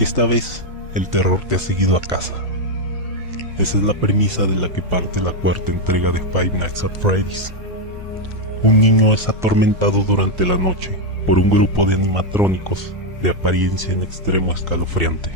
Esta vez, el terror te ha seguido a casa. Esa es la premisa de la que parte la cuarta entrega de Five Nights at Freddy's. Un niño es atormentado durante la noche por un grupo de animatrónicos de apariencia en extremo escalofriante.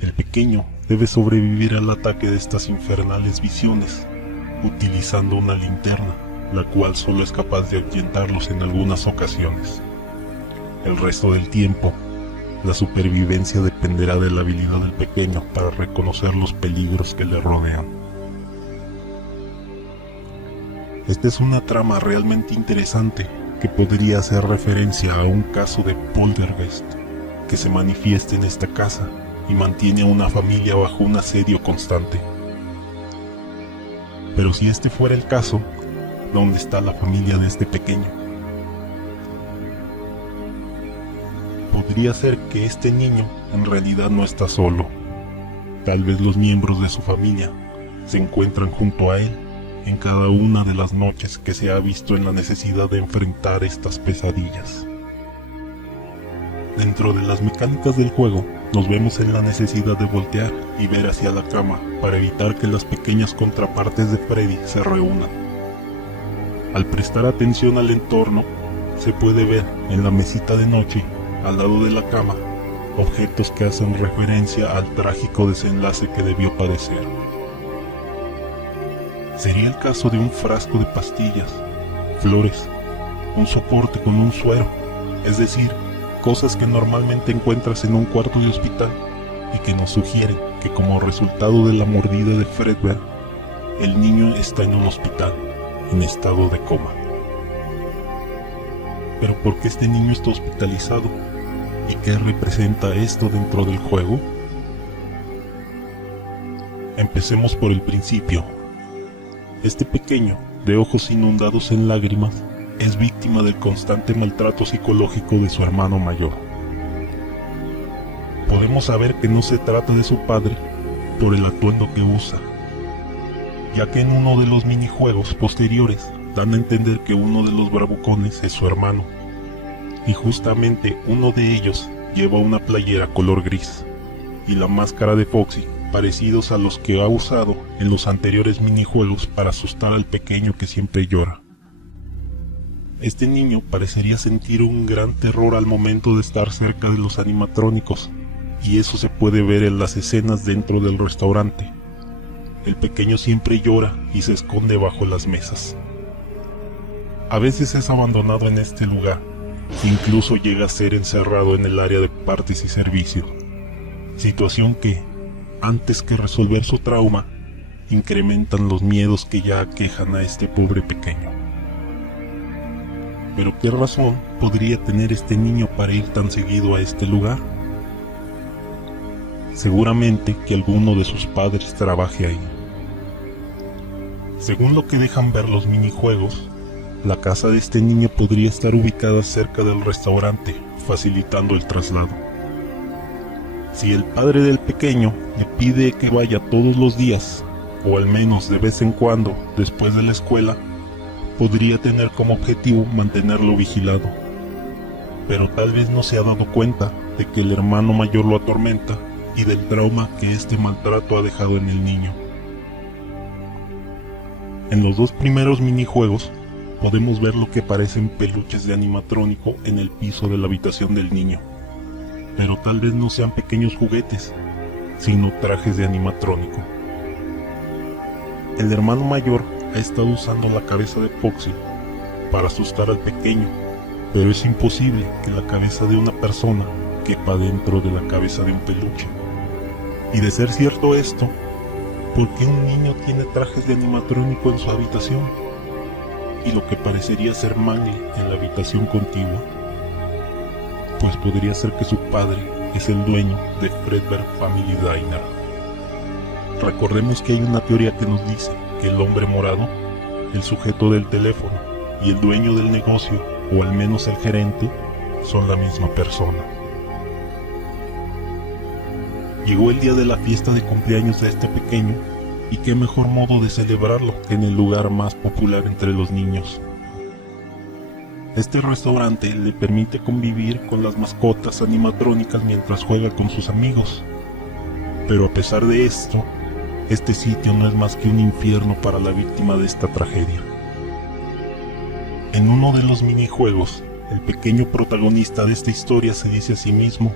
El pequeño debe sobrevivir al ataque de estas infernales visiones, utilizando una linterna, la cual solo es capaz de ahuyentarlos en algunas ocasiones. El resto del tiempo, la supervivencia dependerá de la habilidad del pequeño para reconocer los peligros que le rodean. Esta es una trama realmente interesante que podría hacer referencia a un caso de poltergeist que se manifiesta en esta casa y mantiene a una familia bajo un asedio constante. Pero si este fuera el caso, ¿dónde está la familia de este pequeño? Podría ser que este niño en realidad no está solo. Tal vez los miembros de su familia se encuentran junto a él en cada una de las noches que se ha visto en la necesidad de enfrentar estas pesadillas. Dentro de las mecánicas del juego, nos vemos en la necesidad de voltear y ver hacia la cama para evitar que las pequeñas contrapartes de Freddy se reúnan. Al prestar atención al entorno, se puede ver en la mesita de noche, al lado de la cama, objetos que hacen referencia al trágico desenlace que debió padecer. Sería el caso de un frasco de pastillas, flores, un soporte con un suero, es decir, cosas que normalmente encuentras en un cuarto de hospital y que nos sugieren que como resultado de la mordida de Fredbear, el niño está en un hospital, en estado de coma. Pero ¿por qué este niño está hospitalizado? ¿Y qué representa esto dentro del juego? Empecemos por el principio. Este pequeño, de ojos inundados en lágrimas, es víctima del constante maltrato psicológico de su hermano mayor. Podemos saber que no se trata de su padre por el atuendo que usa, ya que en uno de los minijuegos posteriores dan a entender que uno de los bravucones es su hermano, y justamente uno de ellos lleva una playera color gris y la máscara de Foxy, parecidos a los que ha usado en los anteriores minijuegos para asustar al pequeño que siempre llora. Este niño parecería sentir un gran terror al momento de estar cerca de los animatrónicos, y eso se puede ver en las escenas dentro del restaurante. El pequeño siempre llora y se esconde bajo las mesas. A veces es abandonado en este lugar, e incluso llega a ser encerrado en el área de partes y servicios, situación que, antes que resolver su trauma, incrementan los miedos que ya aquejan a este pobre pequeño. Pero ¿qué razón podría tener este niño para ir tan seguido a este lugar? Seguramente que alguno de sus padres trabaje ahí. Según lo que dejan ver los minijuegos, la casa de este niño podría estar ubicada cerca del restaurante, facilitando el traslado. Si el padre del pequeño le pide que vaya todos los días, o al menos de vez en cuando después de la escuela, podría tener como objetivo mantenerlo vigilado, pero tal vez no se ha dado cuenta de que el hermano mayor lo atormenta y del trauma que este maltrato ha dejado en el niño. En los dos primeros minijuegos podemos ver lo que parecen peluches de animatrónico en el piso de la habitación del niño, pero tal vez no sean pequeños juguetes, sino trajes de animatrónico. El hermano mayor ha estado usando la cabeza de Foxy para asustar al pequeño, pero es imposible que la cabeza de una persona quepa dentro de la cabeza de un peluche. Y de ser cierto esto, ¿por qué un niño tiene trajes de animatrónico en su habitación? Y lo que parecería ser Mangle en la habitación contigua, pues podría ser que su padre es el dueño de Fredbear Family Diner. Recordemos que hay una teoría que nos dice que el hombre morado, el sujeto del teléfono y el dueño del negocio, o al menos el gerente, son la misma persona. Llegó el día de la fiesta de cumpleaños de este pequeño, y qué mejor modo de celebrarlo que en el lugar más popular entre los niños. Este restaurante le permite convivir con las mascotas animatrónicas mientras juega con sus amigos. Pero a pesar de esto, este sitio no es más que un infierno para la víctima de esta tragedia. En uno de los minijuegos, el pequeño protagonista de esta historia se dice a sí mismo,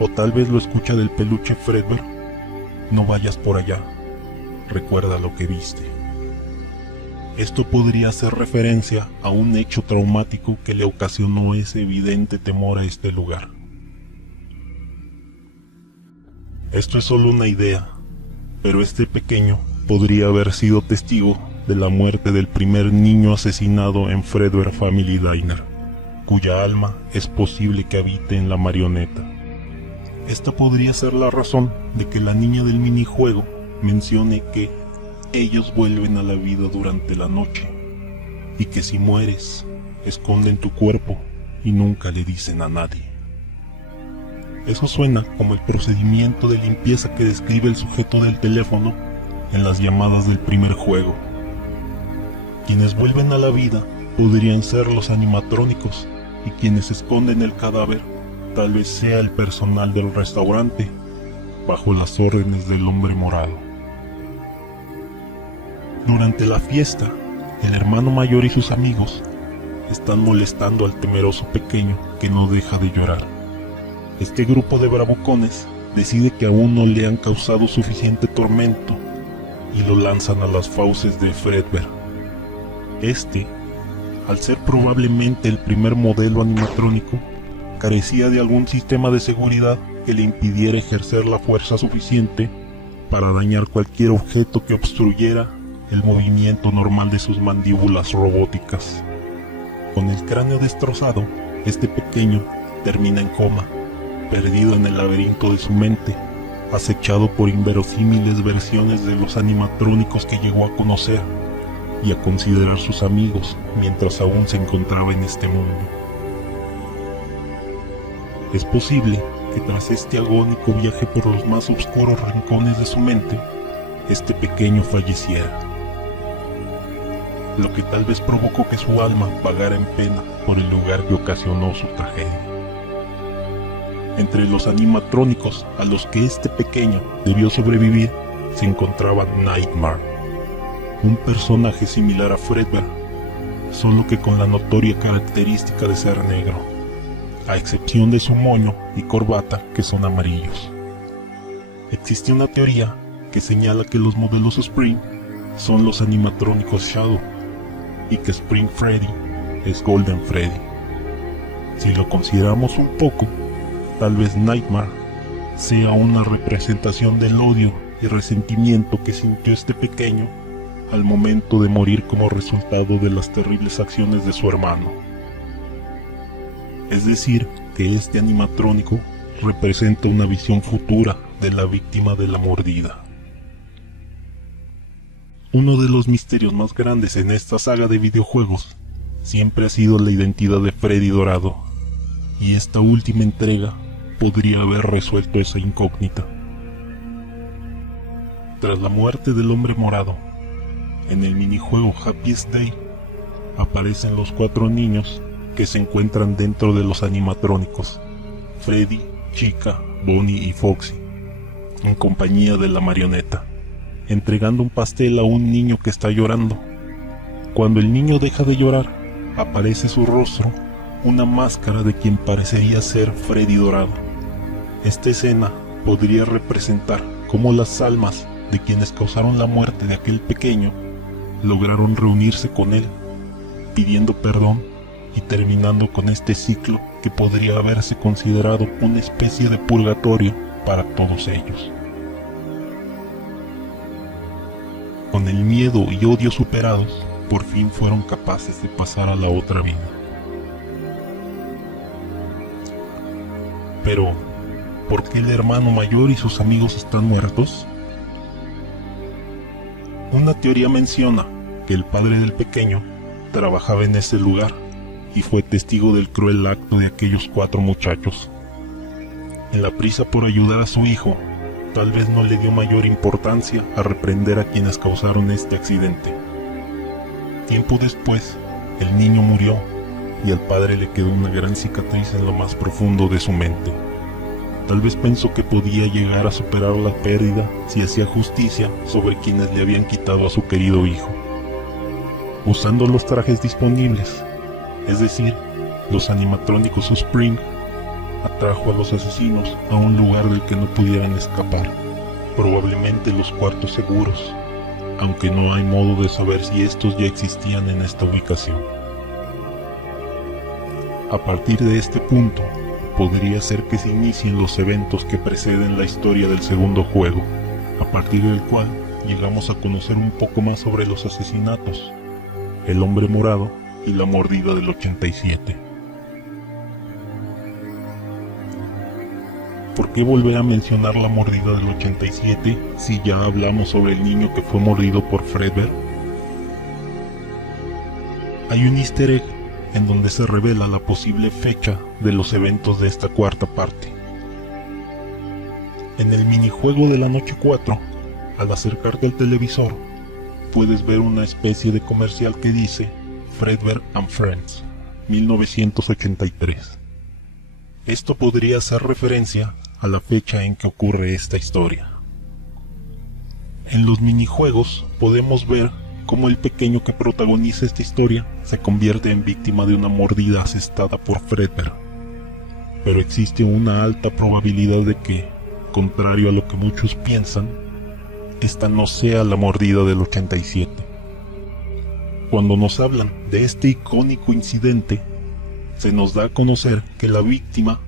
o tal vez lo escucha del peluche Fredbear: no vayas por allá, recuerda lo que viste. Esto podría hacer referencia a un hecho traumático que le ocasionó ese evidente temor a este lugar. Esto es solo una idea, pero este pequeño podría haber sido testigo de la muerte del primer niño asesinado en Fredbear Family Diner, cuya alma es posible que habite en la marioneta. Esta podría ser la razón de que la niña del minijuego mencione que ellos vuelven a la vida durante la noche, y que si mueres, esconden tu cuerpo y nunca le dicen a nadie. Eso suena como el procedimiento de limpieza que describe el sujeto del teléfono en las llamadas del primer juego. Quienes vuelven a la vida podrían ser los animatrónicos, y quienes esconden el cadáver tal vez sea el personal del restaurante, bajo las órdenes del hombre morado. Durante la fiesta, el hermano mayor y sus amigos están molestando al temeroso pequeño que no deja de llorar. Este grupo de bravucones decide que aún no le han causado suficiente tormento y lo lanzan a las fauces de Fredbear. Este, al ser probablemente el primer modelo animatrónico, carecía de algún sistema de seguridad que le impidiera ejercer la fuerza suficiente para dañar cualquier objeto que obstruyera el movimiento normal de sus mandíbulas robóticas. Con el cráneo destrozado, este pequeño termina en coma, perdido en el laberinto de su mente, acechado por inverosímiles versiones de los animatrónicos que llegó a conocer y a considerar sus amigos mientras aún se encontraba en este mundo. Es posible que tras este agónico viaje por los más oscuros rincones de su mente, este pequeño falleciera, lo que tal vez provocó que su alma vagara en pena por el lugar que ocasionó su tragedia. Entre los animatrónicos a los que este pequeño debió sobrevivir se encontraba Nightmare, un personaje similar a Fredbear, solo que con la notoria característica de ser negro, a excepción de su moño y corbata, que son amarillos. Existe una teoría que señala que los modelos Spring son los animatrónicos Shadow y que Spring Freddy es Golden Freddy. Si lo consideramos un poco, tal vez Nightmare sea una representación del odio y resentimiento que sintió este pequeño al momento de morir como resultado de las terribles acciones de su hermano. Es decir, que este animatrónico representa una visión futura de la víctima de la mordida. Uno de los misterios más grandes en esta saga de videojuegos siempre ha sido la identidad de Freddy Dorado, y esta última entrega podría haber resuelto esa incógnita. Tras la muerte del hombre morado, en el minijuego Happiest Day, aparecen los 4 niños que se encuentran dentro de los animatrónicos: Freddy, Chica, Bonnie y Foxy, en compañía de la marioneta, entregando un pastel a un niño que está llorando. Cuando el niño deja de llorar, aparece su rostro, una máscara de quien parecería ser Freddy Dorado. Esta escena podría representar cómo las almas de quienes causaron la muerte de aquel pequeño lograron reunirse con él, pidiendo perdón y terminando con este ciclo que podría haberse considerado una especie de purgatorio para todos ellos. Con el miedo y odio superados, por fin fueron capaces de pasar a la otra vida. Pero, ¿por qué el hermano mayor y sus amigos están muertos? Una teoría menciona que el padre del pequeño trabajaba en ese lugar y fue testigo del cruel acto de aquellos 4 muchachos. En la prisa por ayudar a su hijo, tal vez no le dio mayor importancia a reprender a quienes causaron este accidente. Tiempo después, el niño murió, y al padre le quedó una gran cicatriz en lo más profundo de su mente. Tal vez pensó que podía llegar a superar la pérdida si hacía justicia sobre quienes le habían quitado a su querido hijo. Usando los trajes disponibles, es decir, los animatrónicos Spring, atrajo a los asesinos a un lugar del que no pudieran escapar, probablemente los cuartos seguros, aunque no hay modo de saber si estos ya existían en esta ubicación. A partir de este punto, podría ser que se inicien los eventos que preceden la historia del segundo juego, a partir del cual llegamos a conocer un poco más sobre los asesinatos, el hombre morado y la mordida del 87. ¿Por qué volver a mencionar la mordida del 87 si ya hablamos sobre el niño que fue mordido por Fredbear? Hay un easter egg en donde se revela la posible fecha de los eventos de esta cuarta parte. En el minijuego de la noche 4, al acercarte al televisor, puedes ver una especie de comercial que dice Fredbear and Friends, 1983. Esto podría hacer referencia a la fecha en que ocurre esta historia. En los minijuegos podemos ver cómo el pequeño que protagoniza esta historia se convierte en víctima de una mordida asestada por Fredbear. Pero existe una alta probabilidad de que, contrario a lo que muchos piensan, esta no sea la mordida del 87. Cuando nos hablan de este icónico incidente, se nos da a conocer que la víctima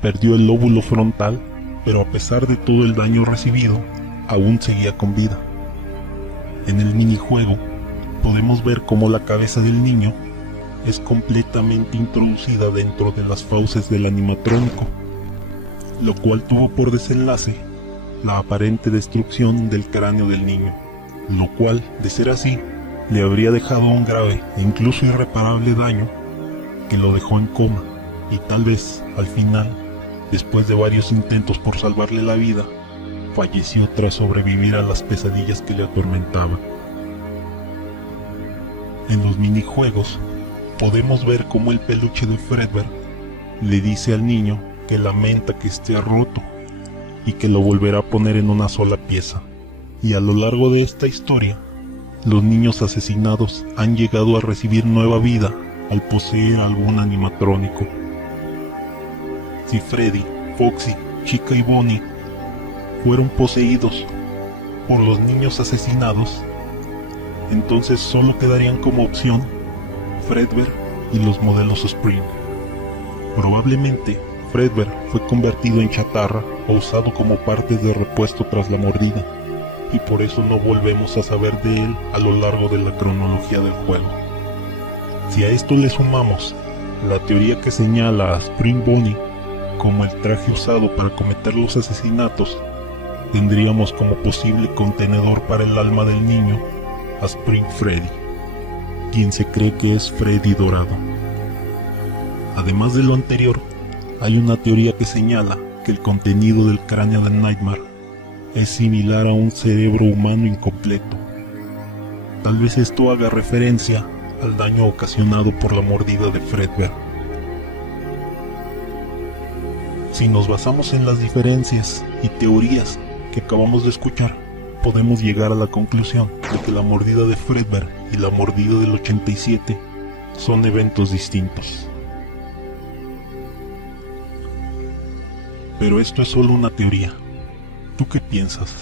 perdió el lóbulo frontal, pero a pesar de todo el daño recibido, aún seguía con vida. En el minijuego podemos ver cómo la cabeza del niño es completamente introducida dentro de las fauces del animatrónico, lo cual tuvo por desenlace la aparente destrucción del cráneo del niño, lo cual, de ser así, le habría dejado un grave e incluso irreparable daño que lo dejó en coma y tal vez, al final, después de varios intentos por salvarle la vida, falleció tras sobrevivir a las pesadillas que le atormentaban. En los minijuegos podemos ver cómo el peluche de Fredbear le dice al niño que lamenta que esté roto y que lo volverá a poner en una sola pieza. Y a lo largo de esta historia, los niños asesinados han llegado a recibir nueva vida al poseer algún animatrónico. Si Freddy, Foxy, Chica y Bonnie fueron poseídos por los niños asesinados, entonces solo quedarían como opción Fredbear y los modelos Spring. Probablemente Fredbear fue convertido en chatarra o usado como partes de repuesto tras la mordida, y por eso no volvemos a saber de él a lo largo de la cronología del juego. Si a esto le sumamos la teoría que señala a Spring Bonnie como el traje usado para cometer los asesinatos, tendríamos como posible contenedor para el alma del niño a Spring Freddy, quien se cree que es Freddy dorado. Además de lo anterior, hay una teoría que señala que el contenido del cráneo de Nightmare es similar a un cerebro humano incompleto. Tal vez esto haga referencia al daño ocasionado por la mordida de Fredbear. Si nos basamos en las diferencias y teorías que acabamos de escuchar, podemos llegar a la conclusión de que la mordida de Fredbear y la mordida del 87 son eventos distintos. Pero esto es solo una teoría. ¿Tú qué piensas?